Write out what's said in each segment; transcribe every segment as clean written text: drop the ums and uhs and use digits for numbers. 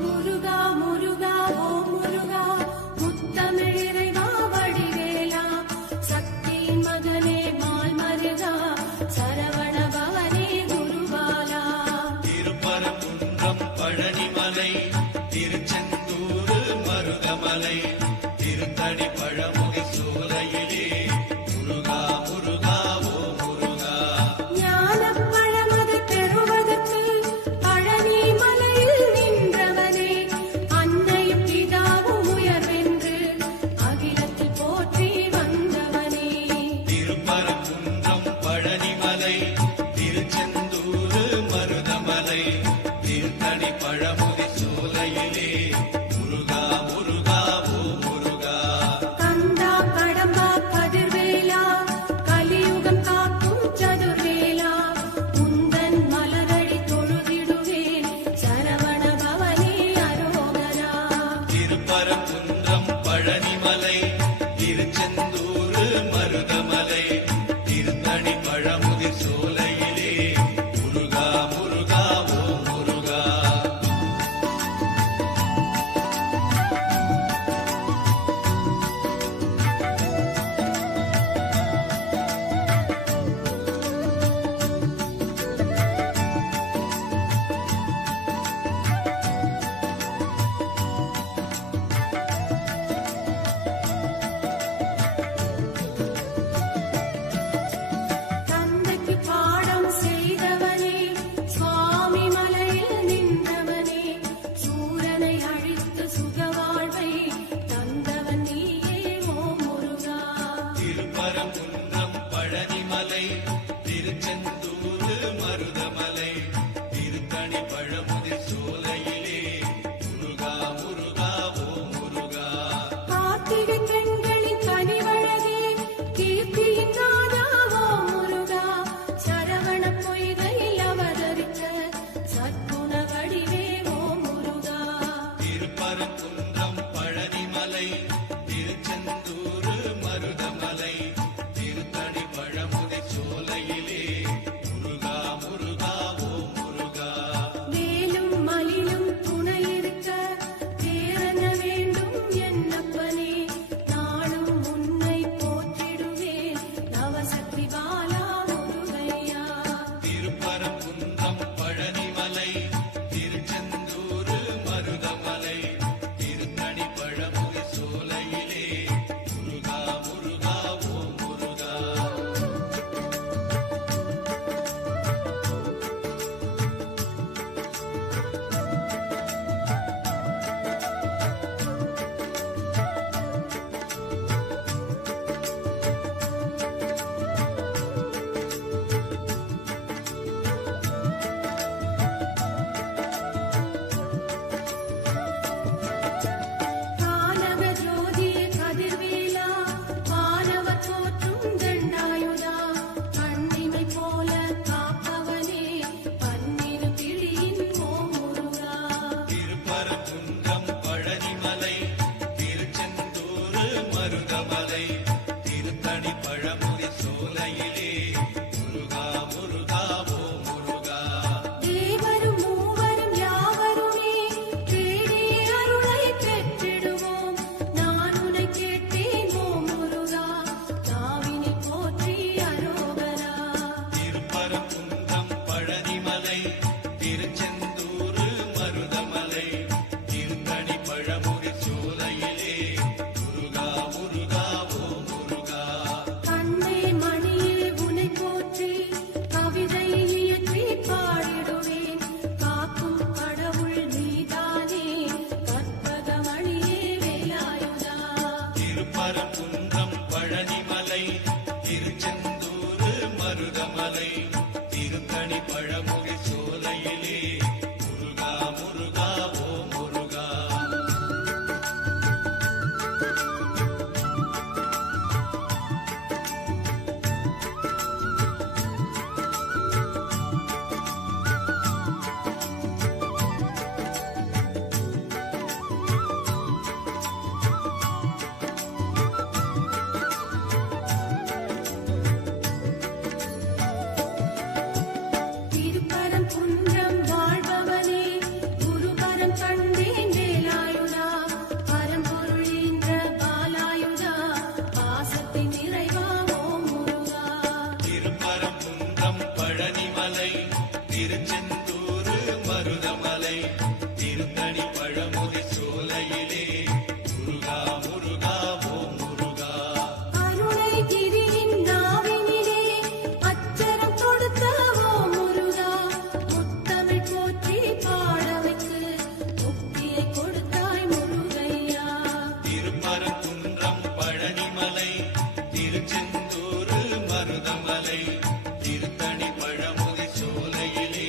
முருகா முருகா ஓ முருகா முத்தமிழ் இறைவா வடிவேலா சக்தியின் மகனே மால் மருகா சரவண பவனே குருபாலா. திருப்பரங்குன்றம் பழனிமலை திருச்செந்தூர் மருதமலை திருத்தணி பழமுகை சோலையிலே முருகா முருகா ஓ முருகா. ஞானப் பழமது பெறுவதற்கு பழனி மலையில் நின்றவனே அன்னையும் பிதாவும் உயர்வென்று அகிலத்தில் போற்றி வந்தவனே. திருப்பரங்குன்றம் பழனிமலை திருச்செந்தூர் மருதமலை திருத்தணி பழமுகை சோலையிலே முருகா முருகா ஓ முருகா. கந்தா கடம்பா கதிர்வேலா கலியுகம் காக்கும் சதுர்வேலா உந்தன் மலரடி தொழுதிடுவேன் சரவண பவனே அரோகரா. திருப்பரங்குன்றம் பழனிமலை திருச்செந்தூர் மருதமலை திருத்தணி பழமுகை சோலையிலே முருகா முருகா ஓ முருகா. தந்தைக்கு பாடம் செய்தவனே சுவாமி மலையில் நின்றவனே சூரனை அழித்து சுகவாழ்வை தந்தவன் நீயே ஓ முருகா. திருப்பரங்குன்றம் பழனிமலை திருச்செந்தூர் மருதமலை திருத்தணி பழமுகை சோலையிலே முருகா முருகா ஓ முருகா. கார்த்திகை பெண்களின் கனிவழகே கீர்த்தியின் ராஜா ஓ முருகா. சரவண பொய்கையில் அவதரித்த சற்குண வடிவே ஓ முருகா. திருப்பரங்குன்றம் பழனிமலை திருச்செந்தூர் மருதமலை திருத்தணி பழமுகை சோலையிலே முருகா முருகா ஓ முருகா. வேலும் மலிலும் துணையிருக்க வேறென்ன வேண்டும் என்னப்பனே நாளும் உன்னை போற்றிடுவேன் நவசக்தி பாலா முருகையா. திருப்பரங்குன்றம் பழனிமலை திருச்செந்தூர் மருதமலை திருத்தணி பழமுகை சோலையிலே முருகா முருகா ஓ முருகா. கானக ஜோதியே கதிர்வேலா வானவர் போற்றும் தண்டாயுதா கண்ணிமை போல காப்பவனே பன்னிரு பிடியின் ஓ முருகா. திருப்பரங்குன்றம் பழனிமலை திருச்செந்தூர் மருதமலை திருத்தணி பழமுகை சோலையிலே முருகா முருகா ஓ முருகா. தேவரும் மூவரும் யாவருமே தேடிய அருளை பெற்றிடுவோம் நான் உன்னை கேட்டேன் ஓ முருகா நாவினை போற்றி அரோகரா. திருப்பரங்குன்றம் பழனிமலை திருச்செந்தூர் மருதமலை திருத்தணி பழமுகை சோலையிலே முருகா முருகா ஓ முருகா. கண்ணே மணியே உனை போற்றி கவிதை இயற்றி பாடிடுவேன் காக்கும் கடவுள் நீதானே கற்பகமணியே வேலாயுதா. திருப்பரங்குன்றம் பழனிமலை திருச்செந்தூர் மருதமலை திருத்தணி பழமுகை சோலையிலே முருகா முருகா ஓ முருகா. திருச்செந்தூர் மருதமலை திருத்தணி பழமுதி சோலையிலே முருகா முருகா ஓம் முருகா. அருணகிரியின் நாவினிலே அச்சரம் கொடுத்தவோ முருகா, முத்தமிழ் போற்றி பாட வைத்து முக்தியை கொடுத்தாய் முருகையா. திருப்பரங்குன்றம் பழனிமலை திருச்செந்தூர் மருதமலை திருத்தணி பழமுதி சோலையிலே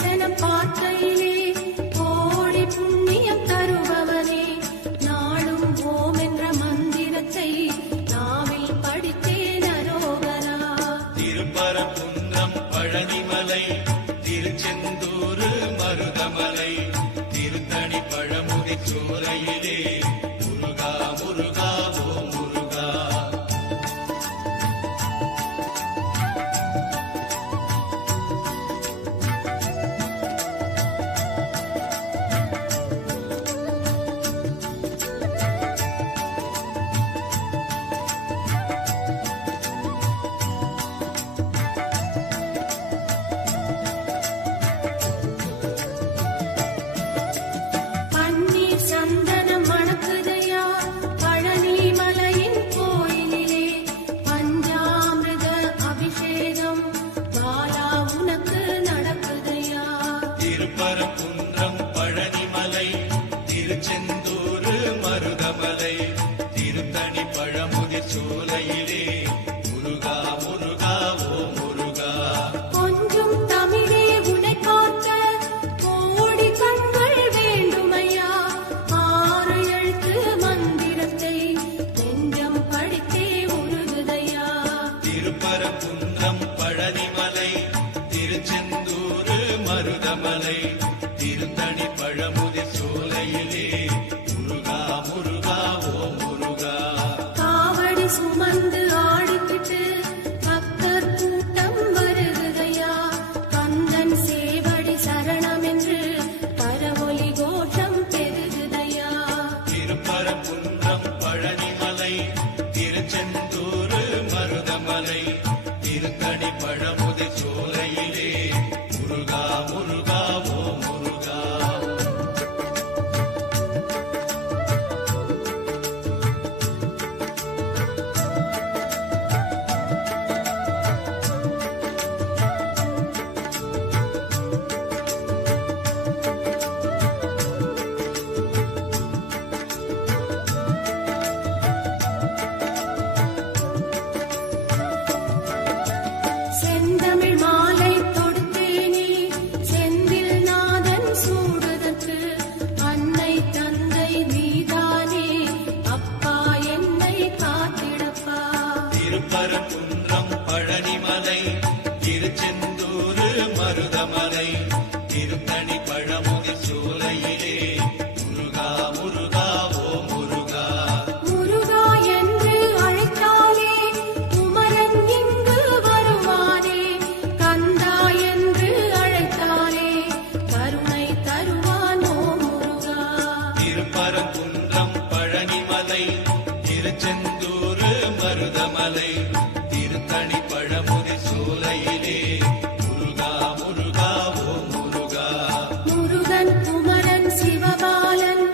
தரிசனம் பார்க்கையிலே கோடி புண்ணியம் தருபவனே, நாளும் ஓம் என்ற மந்திரத்தை நாவில் படித்தேன் அரோகரா. திருப்பரங்குன்றம் பழனிமலை திருச்செந்தூர் மருதமலை திருத்தணி பழமுதி சோலையிலே முருகா முருகா ஓம் முருகா. பன்னீர் சந்தனம் மணக்குதையா பழனி மலையின் கோயிலிலே, பஞ்சாமிர்த அபிஷேகம் பாலா உனக்கு நடக்குதையா. திருப்பரங்குன்றம் பழனிமலை திருச்செந்தூர் மருதமலை திருத்தணி பழமுதி சோலையிலே முருகா முருகா ஓம் முருகா. கொஞ்சம் தமிழே உன்னை பார்க்க கோடி கண்கள் வேண்டுமையா, ஆறு எழுத்து மந்திரத்தை நெஞ்சம் படித்தே உருகுதையா. திருப்பரங்குன்றம் பழனிமலை திருச்செந்தூர் மருதமலை திருத்தணி பழமுதி சோலையிலே முருகா முருகா ஓம் முருகா. காவடி சுமந்து ஆடிக்கிட்டு பக்தர் கூட்டம் வருகுதையா, கந்தன் சேவடி சரணம் என்று பரவொலி கோஷம் பெருகுதையா. திருப்பரங்குன்றம் பழனிமலை திருச்செந்தூர் மருதமலை திருத்தணி பழமுதி சோலையிலே முருகா முருகா ஓம் முருகா. செந்தமிழ் மாலை தொடுத்தேனே செந்தில் நாதன் சூடுதற்கு, அன்னை தந்தை நீதானே அப்பா என்னை காத்திடப்பா. திருப்பரங்குன்றம் பழனிமலை திருச்செந்தூர் மருதமலை திருத்தணி பழமுதி சோலையிலே முருகா முருகா ஓம் முருகா. முருகா என்று அழைத்தாலே குமரன் இங்கு வருவானே, கந்தா என்று அழைத்தாலே கருணை தருவான் ஓ முருகா. திருப்பரங்குன்றம் பழனிமலை திருச்செந்தூர் மருதமலை திருத்தணி பழமுதி சோலையிலே முருகா முருகா ஓம் முருகா. முருகன் குமரன் சிவபாலன்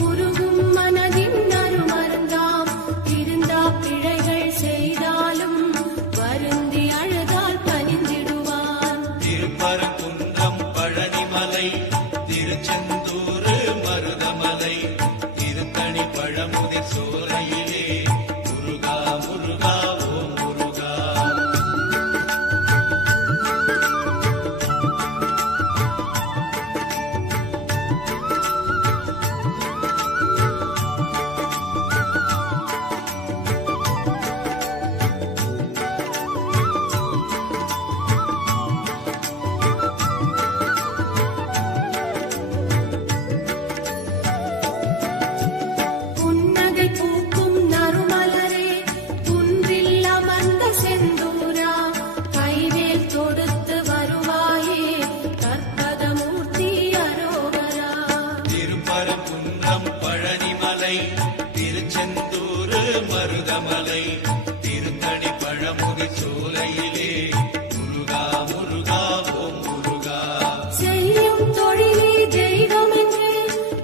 குருகும் மனதின் அருமருந்தாம், திருந்தா பிழைகள் செய்தாலும் வருந்தி அழுதால் பணிந்திடுவான். திருப்பரங்குன்றம் பழனிமலை திருச்செந்தூர் மருதமலை திருத்தணி பழமுதி சோலையிலே முருகா முருகா ஓம் முருகா. புன்னகை பூக்கும் நறுமலரே குன்றில் அமர்ந்த செந்தூரா, கைவேல் தொடுத்து வருவாயே கற்பகமூர்த்தி அரோகரா. திருப்பரங்குன்றம் பழனிமலை திருச்செந்தூர் மருதமலை திருத்தணி பழமுதி சோலையிலே முருகா முருகா ஓம் முருகா. செய்யும் தொழிலே தெய்வம் என்று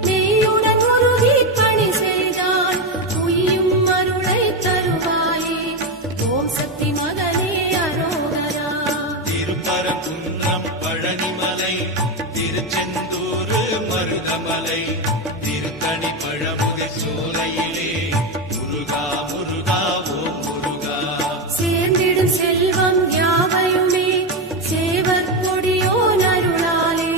நெய்யுடன் உருகி பணி செய்தால் உய்யும் அருளை தருவாயே ஓம் சக்தி மகனே அரோகரா. திருப்பரங்குன்றம் பழனிமலை திருச்செந்தூர் மருதமலை திருத்தணி பழமுதி சோலையிலே முருகா முருகா ஓம் முருகா. சேர்ந்திடும் செல்வம் யாவையுமே சேவர் கொடியோன் அருளாலே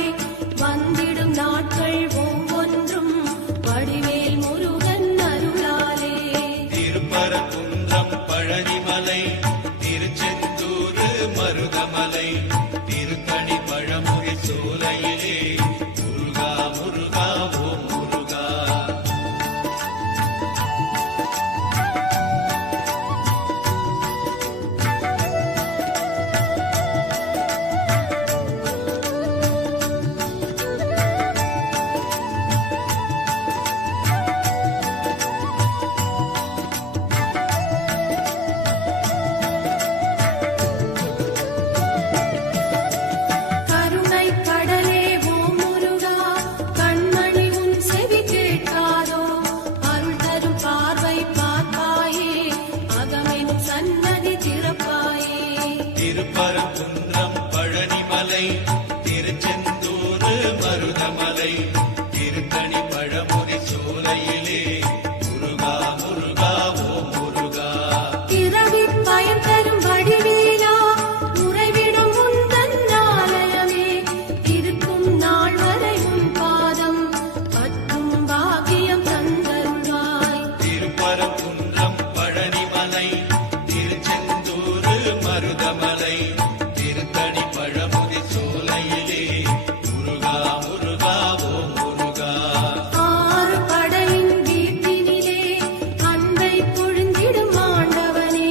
சோலையிலே முருகா முருகா ஓம் முருகா. கருணை கடலே ஓம் முருகா கண்மணி உன் செவி கேட்காதோ அருள் தரும் பார்வை பார்ப்பாயே அகமெனும் சன்னதி திறப்பாயே. திருப்பரங்குன்றம் பழனிமலை திருச்செந்தூர் மருதமலை திருத்தணி பழமுதி சோலையிலே முருகா முருகா ஓம் முருகா. பிறவி பயன் தரும் வடிவேலா உறைவிடும் உந்தன் ஆலயமே இருக்கும் நாள் வரை உன் பாதம் பற்றும் பாக்கியம் தந்தருள்வாய். திருப்பரங்குன்றம் பழனிமலை திருச்செந்தூர் மருதமலை திருத்தணி பழமுதி சோலையிலே முருகா முருகா ஓம் முருகா. ஆறு படையின் வீட்டினிலே அன்பை பொழிந்திடும் ஆண்டவனே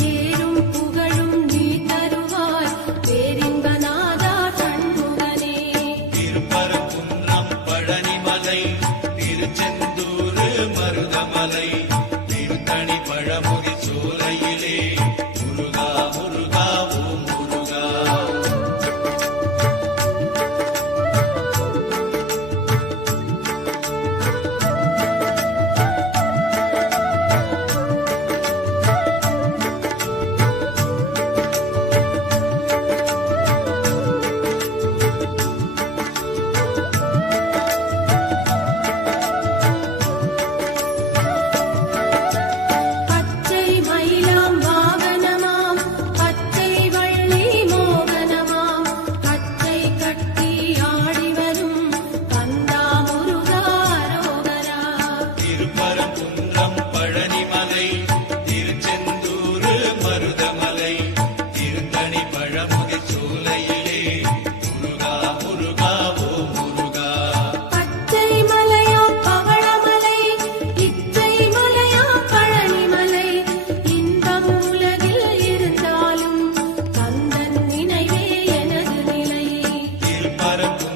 பேரும் புகழும் நீ தருவாய் பேரின்பநாதா சண்முகனே. திருப்பரங்குன்றம் பழனிமலை திருச்செந்தூர் மருதமலை திருத்தணி பழமுதி சோலையிலே முருகா முருகா ஓம் முருகா. பச்சை மயிலாம் வாகனமாம் பச்சை வள்ளி மோகனமாம் கச்சை கட்டி ஆடி வரும் கந்தா முருகா அரோகரா. திருப்பரங்குன்றம் பழனிமலை திருச்செந்தூர் மருதமலை திருத்தணி பழமுதி சோலையிலே முருகா முருகா ஓம் முருகா. பச்சை மலையா பவளமலை இச்சை மலையா பழனிமலை இன்பம் உலகில் இருந்தாலும் கந்தன் நினைவே எனது நிலை. திருப்பரங்குன்றம்